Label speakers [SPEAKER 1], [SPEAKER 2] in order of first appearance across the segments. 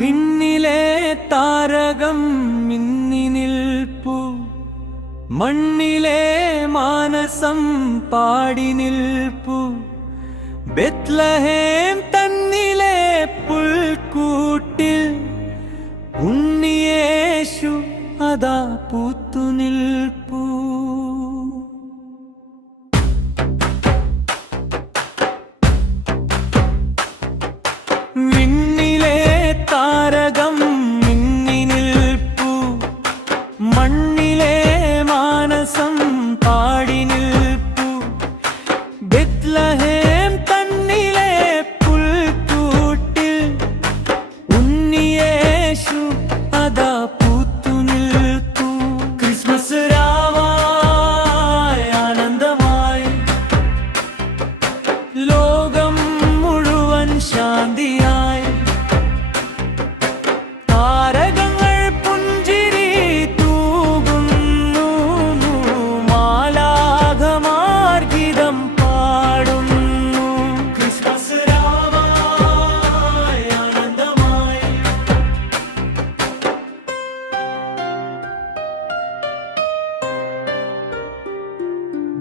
[SPEAKER 1] വിണ്ണിലെ താരകം മിന്നി നിൽപ്പു. മണ്ണിലെ മാനസം പാടി നിൽപ്പു. ബെത്ലഹേം തന്നിലെ പുൽക്കൂട്ടിൽ ഉണ്ണിയേശു അതാ പൂത്തു നിൽപ്പു.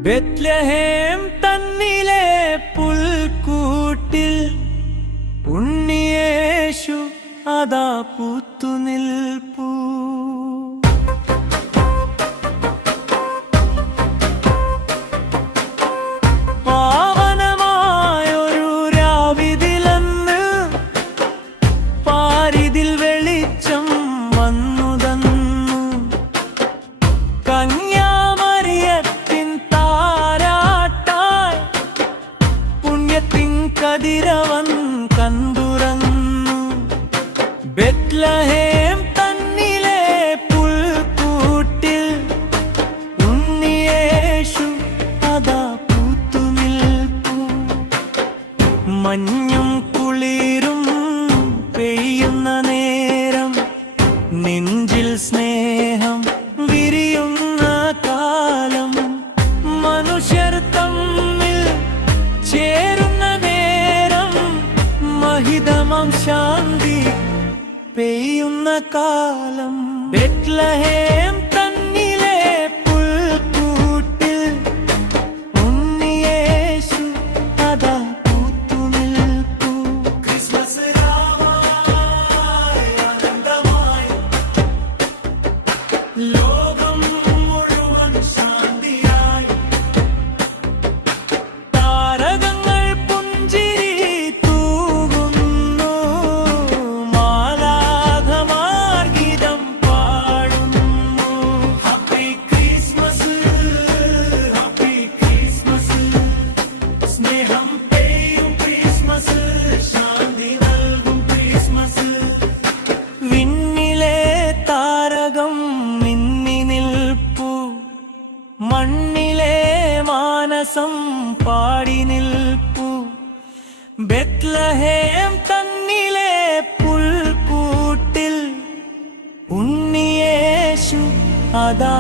[SPEAKER 1] ബെത്ലഹേം തന്നിലെ പുൽക്കൂട്ടിൽ ഉണ്ണിയേശു അതാ പൂത്തു നിൽപ്പൂ പാവനമായൊരു രാവിതിലെന്ന് പാരിതിൽ ബെത്ലഹേം തന്നിലെ പുൽക്കൂട്ടിൽ ഉണ്ണിയേശു അതാ പൂത്തു നിൽപ്പൂ മഞ്ഞും കുളിരും പെയ്യുന്ന നേരം നെഞ്ചിൽ സ്നേഹം വിരിയുന്ന കാലം. മനുഷ്യർ തമ്മിൽ ചേരുന്ന നേരം മഹിതമം ശാന്തി പെയ്യുന്ന കാലം. ബെത്ലഹേം മണ്ണിലെ മാനസം പാടി നിൽപ്പു. ബെത്ലഹേം തന്നിലെ പുൽക്കൂട്ടിൽ ഉണ്ണിയേശു അതാ